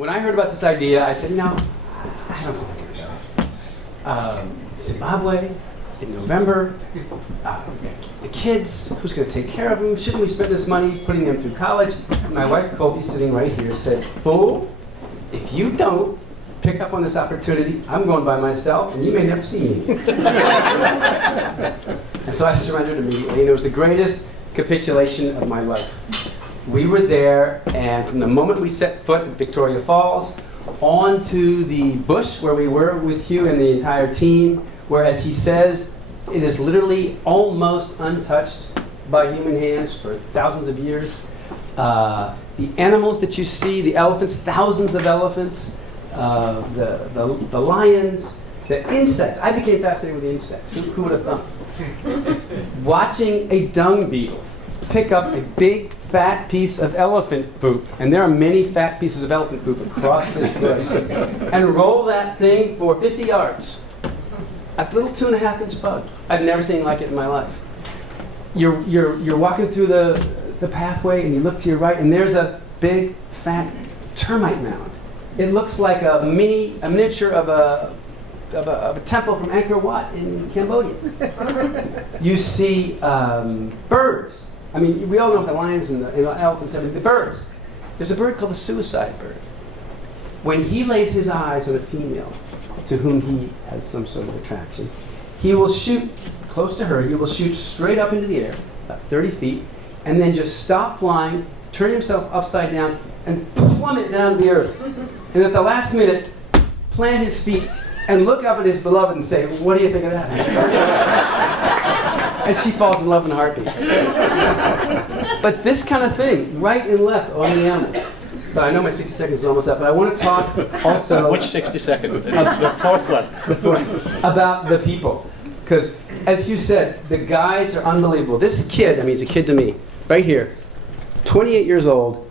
when I heard about this idea, I said, I don't believe it. Zimbabwe in November, the kids, who's going to take care of them? Shouldn't we spend this money putting them through college? My wife, Colby, sitting right here, said, fool, if you don't pick up on this opportunity, I'm going by myself, and you may never see me again. And so I surrendered immediately, and it was the greatest capitulation of my life. We were there, and from the moment we set foot in Victoria Falls, onto the bush where we were with Hugh and the entire team, where, as he says, it is literally almost untouched by human hands for thousands of years. The animals that you see, the elephants, thousands of elephants, the lions, the insects. I became fascinated with the insects. Who would have thought? Watching a dung beetle pick up a big, fat piece of elephant poop, and there are many fat pieces of elephant poop across this bush, and roll that thing for 50 yards. A little 2.5-inch bug. I've never seen like it in my life. You're walking through the pathway, and you look to your right, and there's a big, fat termite mound. It looks like a miniature of a temple from Angkor Wat in Cambodia. You see birds. I mean, we all know the lions and the elephants, the birds. There's a bird called the suicide bird. When he lays his eyes on a female to whom he has some sort of attraction, he will shoot close to her. He will shoot straight up into the air, about 30 feet, and then just stop flying, turn himself upside down, and plummet down to the earth. And at the last minute, plant his feet and look up at his beloved and say, "What do you think of that?" And she falls in love in a heartbeat. But this kind of thing, right and left on the animals. But I know my 60 seconds is almost up, but I want to talk also... Which 60 seconds? The fourth one. About the people. Because, as you said, the guides are unbelievable. This kid, he's a kid to me, right here, 28 years old.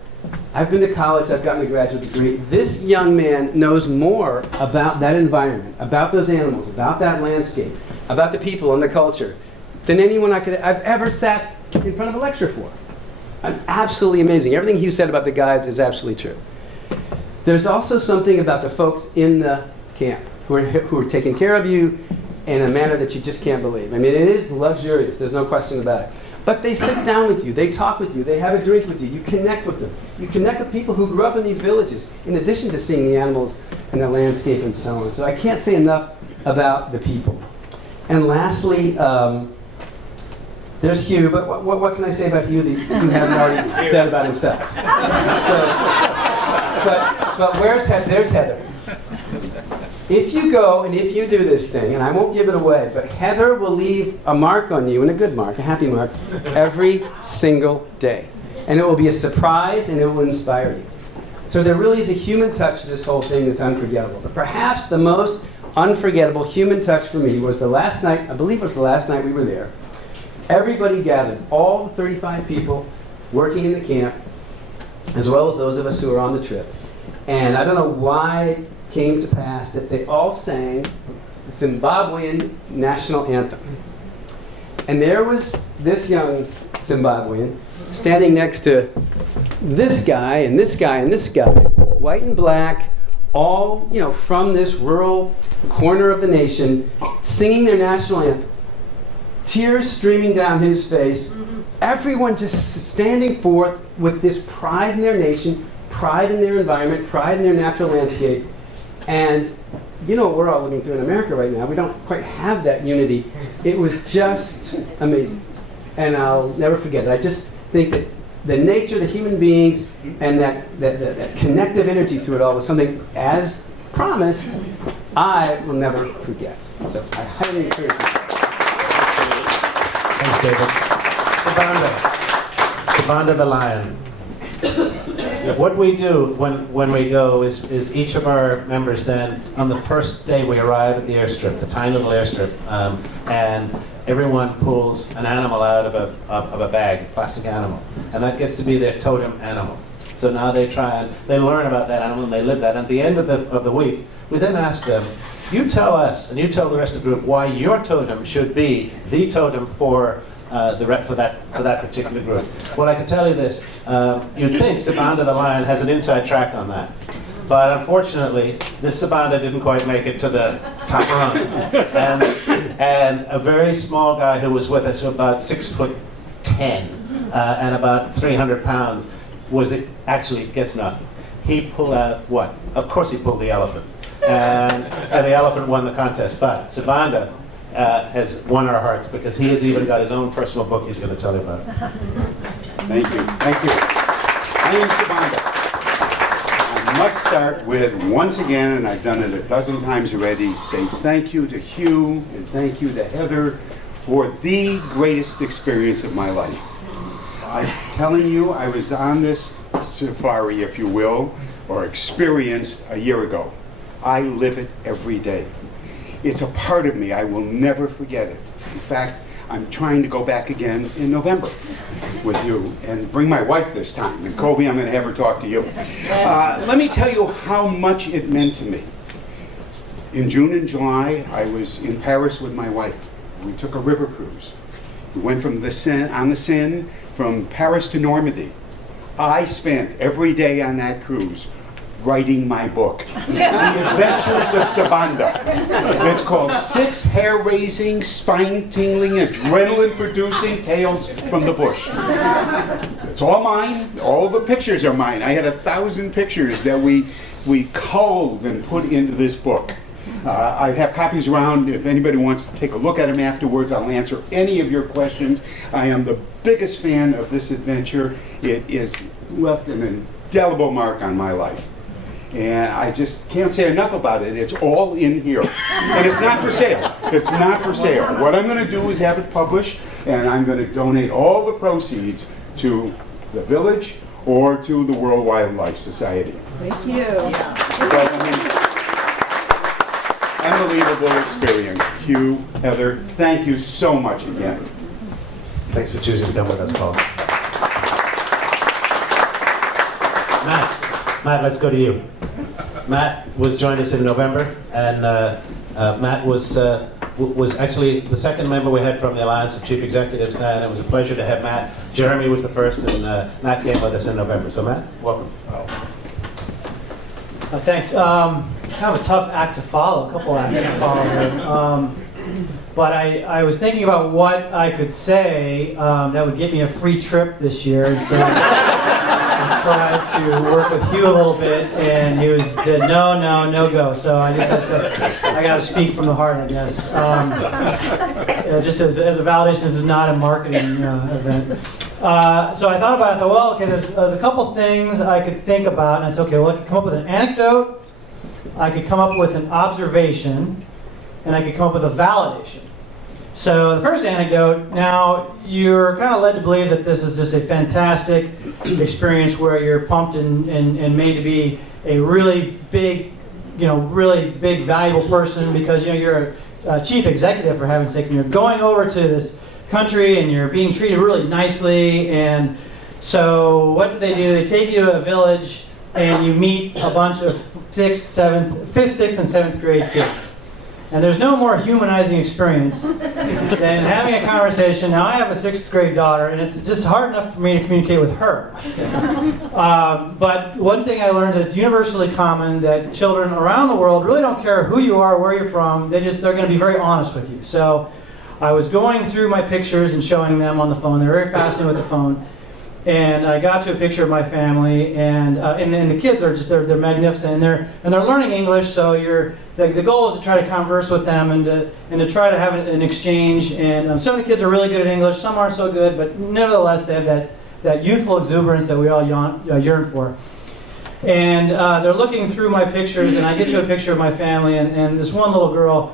I've been to college, I've gotten a graduate degree. This young man knows more about that environment, about those animals, about that landscape, about the people and the culture, than anyone I've ever sat in front of a lecture for. Absolutely amazing. Everything Hugh said about the guides is absolutely true. There's also something about the folks in the camp who are taking care of you in a manner that you just can't believe. It is luxurious, there's no question about it. But they sit down with you, they talk with you, they have a drink with you, you connect with them. You connect with people who grew up in these villages, in addition to seeing the animals and the landscape and so on. So I can't say enough about the people. And lastly, there's Hugh, but what can I say about Hugh that Hugh hasn't already said about himself? But there's Heather. If you go and if you do this thing, and I won't give it away, but Heather will leave a mark on you, and a good mark, a happy mark, every single day. And it will be a surprise, and it will inspire you. So there really is a human touch to this whole thing that's unforgettable. But perhaps the most unforgettable human touch for me was the last night, I believe it was the last night we were there. Everybody gathered, all the 35 people working in the camp, as well as those of us who were on the trip. And I don't know why it came to pass that they all sang the Zimbabwean national anthem. And there was this young Zimbabwean standing next to this guy and this guy and this guy, white and black, all from this rural corner of the nation, singing their national anthem. Tears streaming down his face. Everyone just standing forth with this pride in their nation, pride in their environment, pride in their natural landscape. And what we're all living through in America right now. We don't quite have that unity. It was just amazing. And I'll never forget it. I just think that the nature of the human beings and that connective energy to it all was something, as promised, I will never forget. So I highly encourage you. Thanks, David. Sabanda the lion. What we do when we go is each of our members then, on the first day we arrive at the airstrip, the tiny little airstrip, and everyone pulls an animal out of a bag, plastic animal, and that gets to be their totem animal. So now they learn about that animal and they live that. And at the end of the week, we then ask them, you tell us, and you tell the rest of the group why your totem should be the totem for that particular group. Well, I can tell you this: you'd think Sabanda the lion has an inside track on that, But unfortunately, this Sabanda didn't quite make it to the top rung. And a very small guy who was with us, about 6'10", and about 300 pounds, actually gets nothing. He pulled out what? Of course he pulled the elephant. And the elephant won the contest. But Sabanda has won our hearts because he has even got his own personal book he's going to tell you about. Thank you. Thank you. I am Tasimba. I must start with, once again, and I've done it a dozen times already, say thank you to Hugh and thank you to Heather for the greatest experience of my life. I'm telling you, I was on this safari, if you will, or experience a year ago. I live it every day. It's a part of me. I will never forget it. In fact, I'm trying to go back again in November with you and bring my wife this time. And Colby, I'm going to have her talk to you. Let me tell you how much it meant to me. In June and July, I was in Paris with my wife. We took a river cruise. We went from the Seine, from Paris to Normandy. I spent every day on that cruise writing my book, The Adventures of Sabanda. It's called 6 hair-raising, spine-tingling, adrenaline-producing tales from the bush. It's all mine. All the pictures are mine. I had 1,000 pictures that we culled and put into this book. I have copies around. If anybody wants to take a look at them afterwards, I'll answer any of your questions. I am the biggest fan of this adventure. It has left an indelible mark on my life. And I just can't say enough about it. It's all in here. And it's not for sale. It's not for sale. What I'm going to do is have it published, and I'm going to donate all the proceeds to the village or to the World Wildlife Society. Thank you. But, unbelievable experience. Hugh, Heather, thank you so much again. Thanks for choosing to come with us, Paul. Matt, let's go to you. Matt joined us in November, and Matt was actually the second member we had from the Alliance of Chief Executives, and it was a pleasure to have Matt. Jeremy was the first, and Matt came with us in November. So Matt, welcome. Thanks. Kind of a tough act to follow, a couple acts to follow here. But I was thinking about what I could say that would get me a free trip this year, and so I tried to work with Hugh a little bit, and he said no go. So I just I got to speak from the heart, I guess. Just as a validation, this is not a marketing event. So I thought about it. I thought, well, okay, there's a couple things I could think about, and I said, okay, well, I could come up with an anecdote, I could come up with an observation, and I could come up with a validation. So the first anecdote, now you're kind of led to believe that this is just a fantastic experience where you're pumped and made to be a really big, valuable person because you're a chief executive, for heaven's sake, and you're going over to this country and you're being treated really nicely. And so what do? They take you to a village and you meet a bunch of 5th, 6th, and 7th grade kids. And there's no more humanizing experience than having a conversation. Now, I have a 6th grade daughter, and it's just hard enough for me to communicate with her. But one thing I learned that it's universally common that children around the world really don't care who you are, where you're from. They're going to be very honest with you. So I was going through my pictures and showing them on the phone. They're very fascinated with the phone. And I got to a picture of my family, and the kids are they're magnificent, and they're learning English. So the goal is to try to converse with them and to try to have an exchange. And some of the kids are really good at English, some aren't so good, but nevertheless they have that youthful exuberance that we all yearn for. And they're looking through my pictures, and I get to a picture of my family, and this one little girl,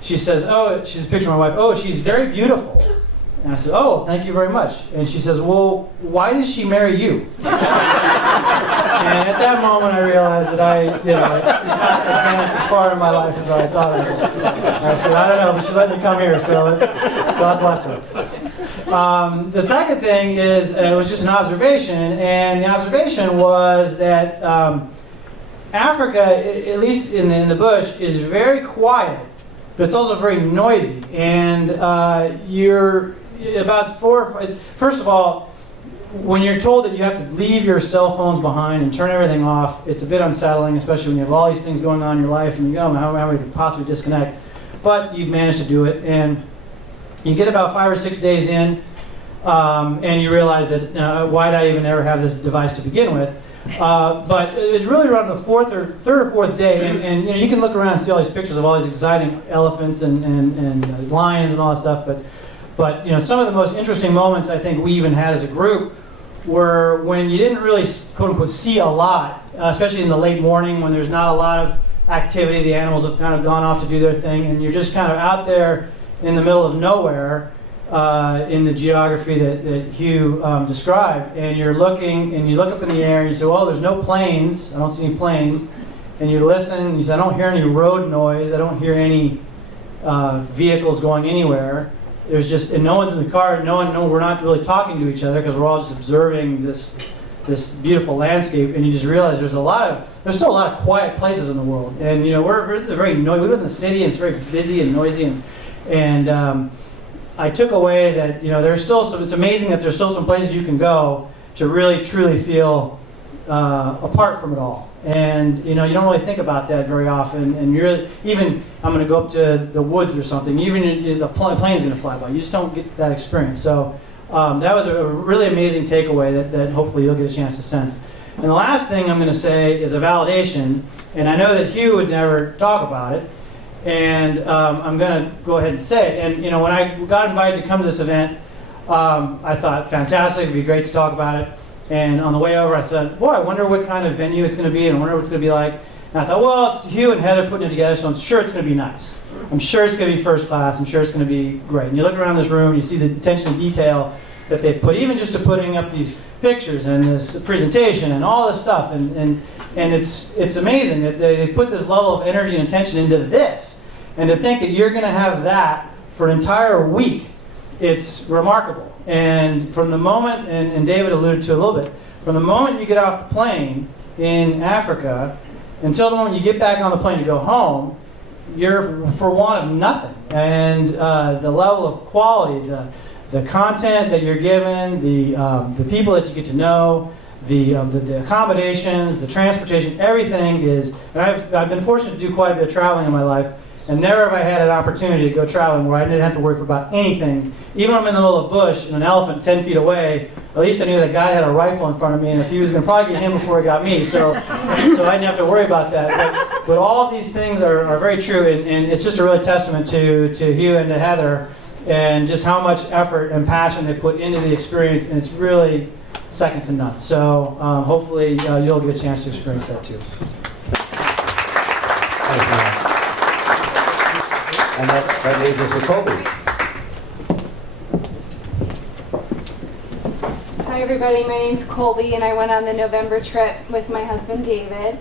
she says, "Oh, she's a picture of my wife. Oh, she's very beautiful." And I said, "Oh, thank you very much." And she says, "Well, why did she marry you?" And at that moment, I realized that I advanced as far in my life as I thought I would. I said, "I don't know, but she let me come here, so God bless her." The second thing is, it was just an observation, and the observation was that Africa, at least in the bush, is very quiet, but it's also very noisy, and you're about first of all, when you're told that you have to leave your cell phones behind and turn everything off, it's a bit unsettling, especially when you have all these things going on in your life and you go, how we could possibly disconnect. But you manage to do it, and you get about 5 or 6 days in, and you realize that why did I even ever have this device to begin with? But it's really around the third or fourth day, and you can look around and see all these pictures of all these exciting elephants and lions and all that stuff. But some of the most interesting moments I think we even had as a group were when you didn't really quote unquote see a lot, especially in the late morning when there's not a lot of activity. The animals have kind of gone off to do their thing, and you're just kind of out there in the middle of nowhere. In the geography that Hugh described, and you're looking, and you look up in the air, and you say, well, there's no planes, I don't see any planes, and you listen, and you say, I don't hear any road noise, I don't hear any vehicles going anywhere, there's just, and no one's in the car, we're not really talking to each other, because we're all just observing this beautiful landscape, and you just realize there's still a lot of quiet places in the world, and this is a very noisy, we live in the city, and it's very busy and noisy, and I took away that there's still some. It's amazing that there's still some places you can go to really truly feel apart from it all. And you don't really think about that very often. And you're even I'm going to go up to the woods or something. Even if a plane's going to fly by, you just don't get that experience. So that was a really amazing takeaway that hopefully you'll get a chance to sense. And the last thing I'm going to say is a validation. And I know that Hugh would never talk about it. And I'm going to go ahead and say it. And when I got invited to come to this event, I thought, fantastic, it'd be great to talk about it. And on the way over, I said, boy, I wonder what kind of venue it's going to be, and I wonder what it's going to be like. And I thought, well, it's Hugh and Heather putting it together, so I'm sure it's going to be nice. I'm sure it's going to be first class. I'm sure it's going to be great. And you look around this room, you see the attention to detail that they've put, even just to putting up these pictures and this presentation and all this stuff. And it's amazing that they put this level of energy and attention into this. And to think that you're going to have that for an entire week, it's remarkable. And from the moment, and David alluded to a little bit, from the moment you get off the plane in Africa until the moment you get back on the plane to go home, you're for want of nothing. And the level of quality, the content that you're given, the people that you get to know, the accommodations, the transportation, everything is. And I've been fortunate to do quite a bit of traveling in my life, and never have I had an opportunity to go traveling where I didn't have to worry about anything. Even when I'm in the middle of a bush and an elephant 10 feet away, at least I knew that guy had a rifle in front of me, and if he was going to probably get him before he got me, so I didn't have to worry about that. But all of these things are very true, and it's just a really testament to Hugh and to Heather, and just how much effort and passion they put into the experience, and it's really second to none. So hopefully you'll get a chance to experience that too. Thanks, Matt. And that leaves us with Colby. Hi everybody, my name's Colby, and I went on the November trip with my husband David.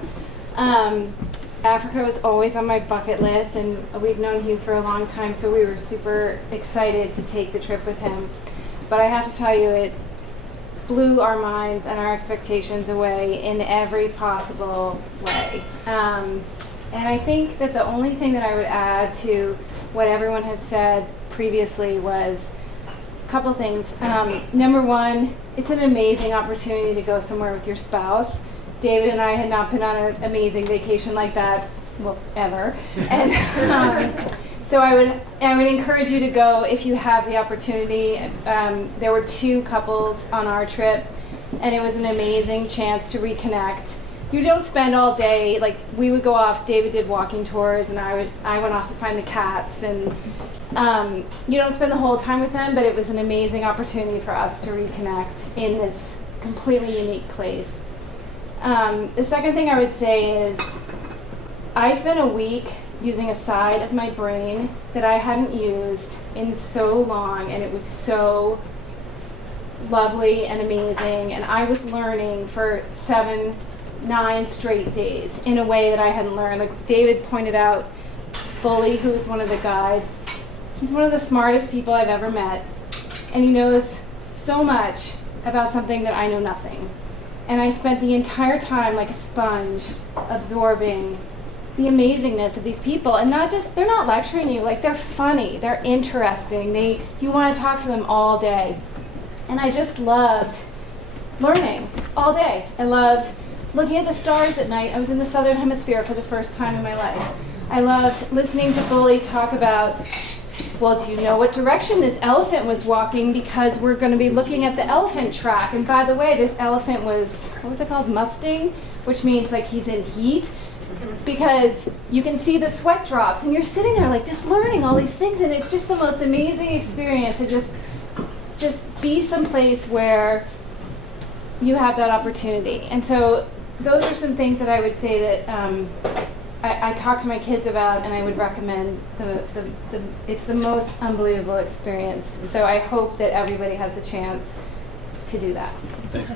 Africa was always on my bucket list, and we've known Hugh for a long time, so we were super excited to take the trip with him. But I have to tell you, it blew our minds and our expectations away in every possible way. And I think that the only thing that I would add to what everyone has said previously was a couple things. Number one, it's an amazing opportunity to go somewhere with your spouse. David and I had not been on an amazing vacation like that, well, ever. And so I would encourage you to go if you have the opportunity. There were 2 couples on our trip, and it was an amazing chance to reconnect. You don't spend all day, like we would go off, David did walking tours, and I went off to find the cats, and you don't spend the whole time with them, but it was an amazing opportunity for us to reconnect in this completely unique place. The second thing I would say is I spent a week using a side of my brain that I hadn't used in so long, and it was so lovely and amazing, and I was learning for 7-9 straight days in a way that I hadn't learned. Like David pointed out, Bully, who is one of the guides, he's one of the smartest people I've ever met, and he knows so much about something that I know nothing. And I spent the entire time like a sponge absorbing the amazingness of these people, and they're not lecturing you, like they're funny, they're interesting, you want to talk to them all day. And I just loved learning all day. I loved looking at the stars at night. I was in the southern hemisphere for the first time in my life. I loved listening to Bully talk about, well, do you know what direction this elephant was walking? Because we're going to be looking at the elephant track. And by the way, this elephant was, what was it called? Musting, which means like he's in heat. Because you can see the sweat drops, and you're sitting there like just learning all these things, and it's just the most amazing experience to just be someplace where you have that opportunity. And so those are some things that I would say that I talk to my kids about, and I would recommend. It's the most unbelievable experience. So I hope that everybody has a chance to do that. Thanks.